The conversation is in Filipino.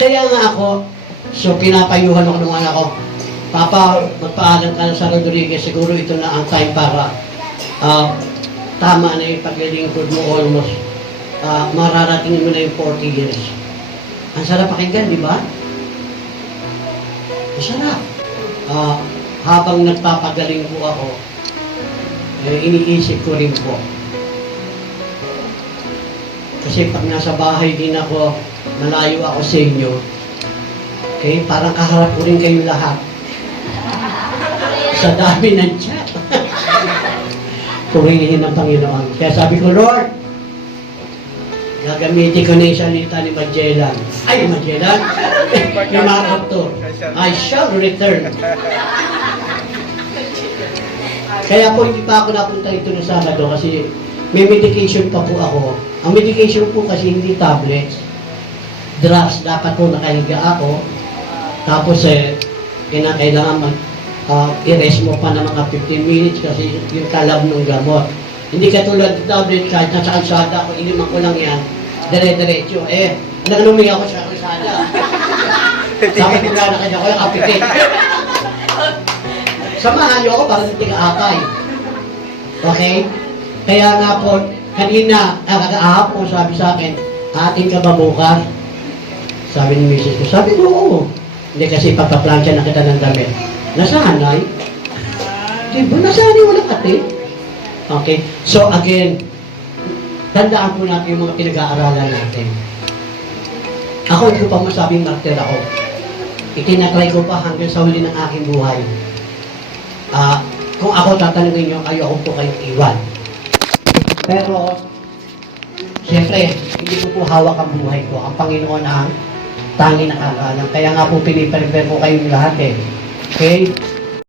Kaya nga ako, so pinapayuhan ako ng anak ko, Papa, magpaalam ka na sa Rodriguez, siguro ito na ang time para tama na yung paglilingkod mo almost. Mararating mo na yung 40 years. Ang sarap pakinggan, di ba? Masarap. Habang nagpapagaling po ako, iniisip ko rin po. Kasi pag nasa bahay din ako, malayo ako sa inyo, okay, parang kaharap ko rin kayo lahat. Sa dami ng chat. Purihin ng Panginoon. Kaya sabi ko, Lord, gagamitin ko na yung salita ni Magellan. Ay, Magellan? Yung mga author. I shall return. Kaya po, hindi pa ako napunta ito ng Sabado kasi may medication pa po ako. Ang medication po kasi hindi tablets. Drugs. Dapat po nakahiga ako. Tapos kailangan i-rest mo pa ng mga 15 minutes kasi yung kalab ng gamot. Hindi katulad ng tablet, kahit nasa kalsada ako, iniman ko lang yan, dire-diretso. Nagluminga ako sa kalsada. Dapat yung lalakad ako, yung apitit. Samahan niyo ako para hindi ka-atay. Okay? Kaya nga po, kanina, kagahapon sabi sa akin, atin ka ba bukas? Sabi ni Mrs. ko, sabi ko, oo. Hindi kasi pagpaplansya na kita ng damit. Nasanay? Diba? Nasanay, walang ate. Okay? So again, tandaan po natin yung mga pinag-aaralan natin. Ako, hindi ko pa masabing martir ako. Itinatry ko pa hanggang sa huli ng aking buhay. Kung ako tatanungin nyo, ayoko po kayong iwan. Pero, siyempre, hindi ko po hawak ang buhay ko. Ang Panginoon ang tanging nakakaalam. Kaya nga po piniprepare ko kayong lahat eh. Okay?